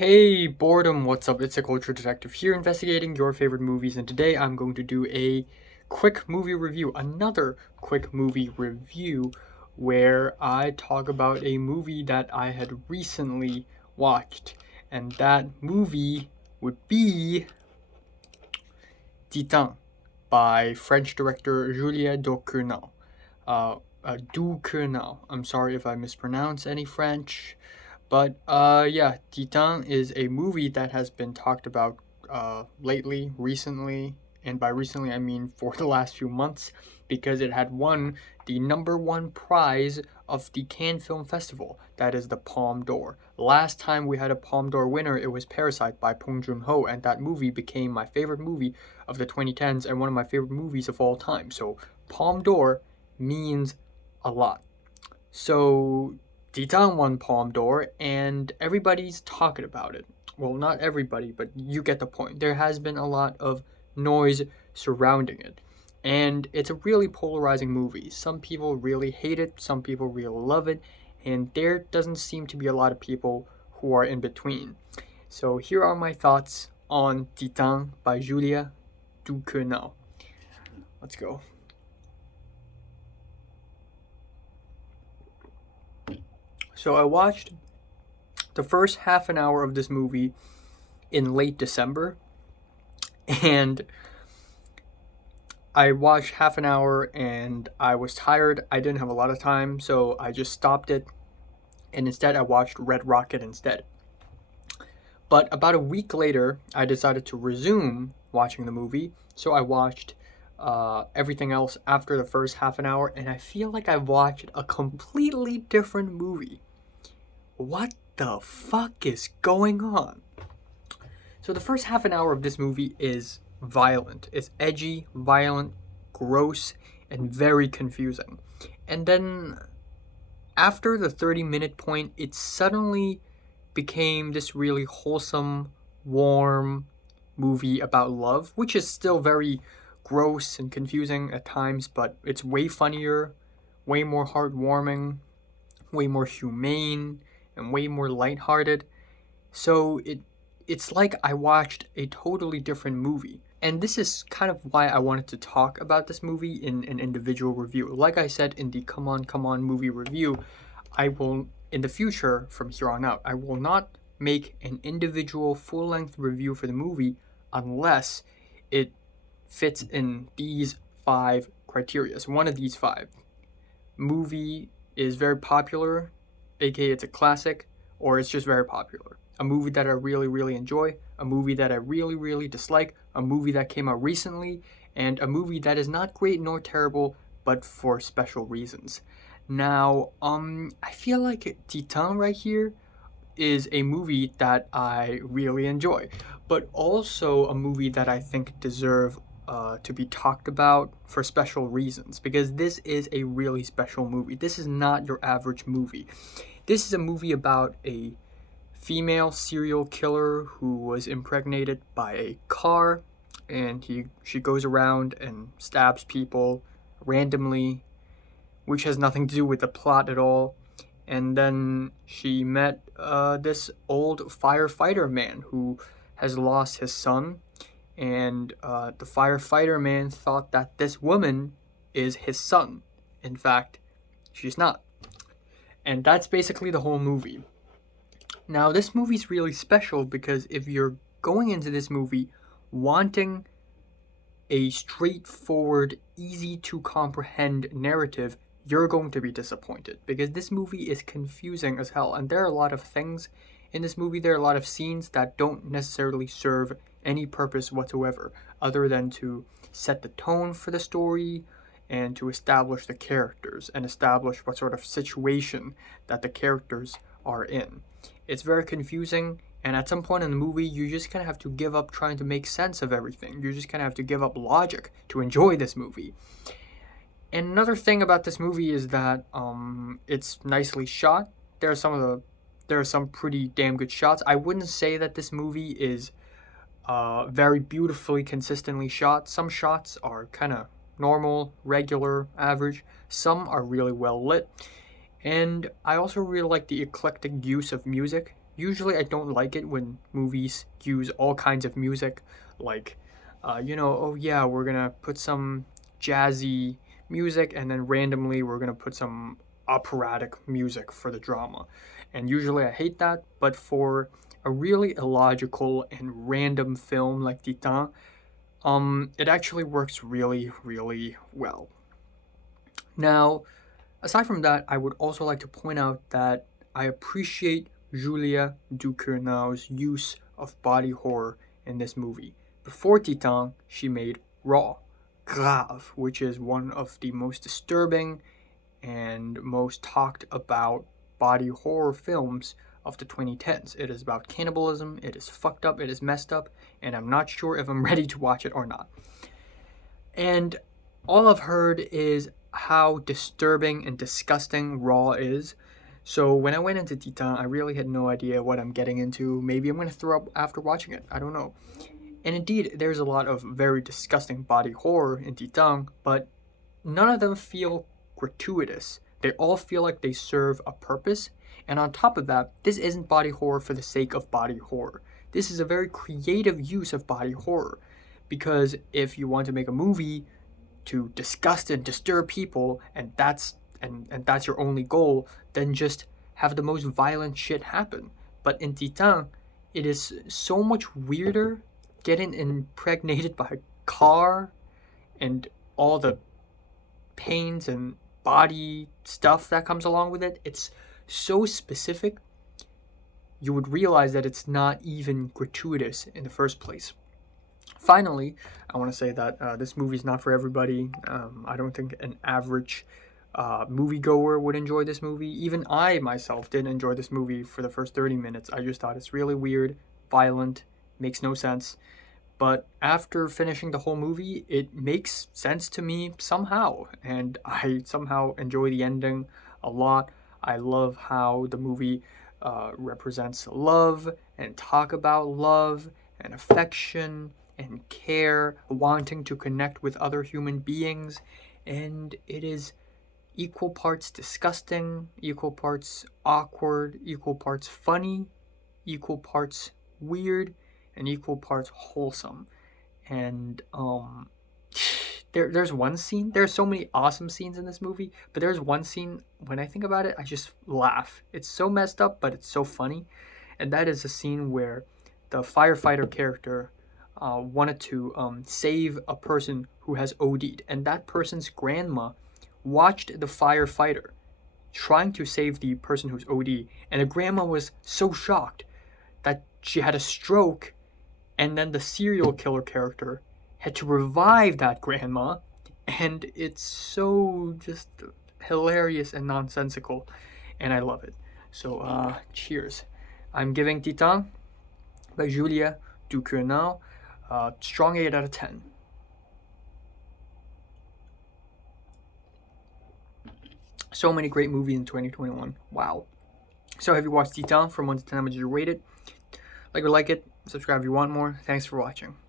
Hey, boredom, what's up? It's a culture detective here investigating your favorite movies, and today I'm going to do a quick movie review, another quick movie review where I talk about a movie that I had recently watched, and that movie would be Titane by French director Julia Ducournau. Ducournau. I'm sorry if I mispronounce any French. But yeah, Titan is a movie that has been talked about lately, recently, and by recently I mean for the last few months, because it had won the number one prize of the Cannes Film Festival. That is the Palme d'Or. Last time we had a Palme d'Or winner, it was Parasite by Bong Joon-ho, and that movie became my favorite movie of the 2010s and one of my favorite movies of all time. So Palme d'Or means a lot. So Titane won Palme d'Or, and everybody's talking about it. Well, not everybody, but you get the point. There has been a lot of noise surrounding it. And it's a really polarizing movie. Some people really hate it, some people really love it, and there doesn't seem to be a lot of people who are in between. So here are my thoughts on Titane by Julia Ducournau. Let's go. So I watched the first half an hour of this movie in late December, and I watched half an hour and I was tired. I didn't have a lot of time, so I just stopped it, and instead I watched Red Rocket instead. But about a week later, I decided to resume watching the movie, so I watched everything else after the first half an hour, and I feel like I've watched a completely different movie. What the fuck is going on? So the first half an hour of this movie is violent. It's edgy, violent, gross, and very confusing. And then after the 30-minute point, it suddenly became this really wholesome, warm movie about love, which is still very gross and confusing at times, but it's way funnier, way more heartwarming, way more humane, and way more lighthearted. So it's like I watched a totally different movie. And this is kind of why I wanted to talk about this movie in an individual review. Like I said in the Come On, Come On movie review, I will, in the future, from here on out, I will not make an individual full-length review for the movie unless it fits in these 5 criteria. So one of these 5. Movie is very popular, aka it's a classic, or it's just very popular. A movie that I really, really enjoy, a movie that I really, really dislike, a movie that came out recently, and a movie that is not great nor terrible, but for special reasons. Now, I feel like Titane right here is a movie that I really enjoy, but also a movie that I think deserve to be talked about for special reasons, because this is a really special movie. This is not your average movie. This is a movie about a female serial killer who was impregnated by a car, and she goes around and stabs people randomly, which has nothing to do with the plot at all. And then she met this old firefighter man who has lost his son, and the firefighter man thought that this woman is his son. In fact, she's not. And that's basically the whole movie. Now, this movie's really special because if you're going into this movie wanting a straightforward, easy to comprehend narrative, you're going to be disappointed because this movie is confusing as hell. And there are a lot of things in this movie, there are a lot of scenes that don't necessarily serve any purpose whatsoever other than to set the tone for the story and to establish the characters and establish what sort of situation that the characters are in. It's very confusing, and at some point in the movie, you just kind of have to give up trying to make sense of everything. You just kind of have to give up logic to enjoy this movie. And another thing about this movie is that it's nicely shot. There are some pretty damn good shots. I wouldn't say that this movie is very beautifully, consistently shot. Some shots are kind of normal, regular, average. Some are really well lit. And I also really like the eclectic use of music Usually I don't like it when movies use all kinds of music, like, oh yeah, we're gonna put some jazzy music and then randomly we're gonna put some operatic music for the drama. And usually I hate that, but for a really illogical and random film like Titane, it actually works really, really well. Now, aside from that, I would also like to point out that I appreciate Julia Ducournau's use of body horror in this movie. Before Titan, she made Raw, Grave, which is one of the most disturbing and most talked about body horror films of the 2010s. It is about cannibalism, it is fucked up, it is messed up, and I'm not sure if I'm ready to watch it or not. And all I've heard is how disturbing and disgusting Raw is. So when I went into Titan, I really had no idea what I'm getting into. Maybe I'm going to throw up after watching it. I don't know. And indeed, there's a lot of very disgusting body horror in Titan, but none of them feel gratuitous. They all feel like they serve a purpose. And on top of that, this isn't body horror for the sake of body horror. This is a very creative use of body horror. Because if you want to make a movie to disgust and disturb people, and that's your only goal, then just have the most violent shit happen. But in Titan, it is so much weirder getting impregnated by a car and all the pains and body stuff that comes along with it. It's so specific, you would realize that it's not even gratuitous in the first place. Finally, I want to say that this movie is not for everybody. I don't think an average moviegoer would enjoy this movie. Even I myself didn't enjoy this movie for the first 30 minutes. I just thought it's really weird, violent, makes no sense. But after finishing the whole movie, it makes sense to me somehow. And I somehow enjoy the ending a lot. I love how the movie represents love and talk about love and affection and care, wanting to connect with other human beings. And it is equal parts disgusting, equal parts awkward, equal parts funny, equal parts weird, and equal parts wholesome. And there's one scene. There's so many awesome scenes in this movie, but there's one scene when I think about it, I just laugh. It's so messed up, but it's so funny, and that is a scene where the firefighter character wanted to save a person who has OD'd, and that person's grandma watched the firefighter trying to save the person who's OD, and the grandma was so shocked that she had a stroke, and then the serial killer character had to revive that grandma, and it's so just hilarious and nonsensical, and I love it. So, cheers. I'm giving Titan by Julia Ducournau strong 8 out of 10. So many great movies in 2021. Wow. So have you watched Titan? From 1 to 10, how would you rate it? Like or like it. Subscribe if you want more. Thanks for watching.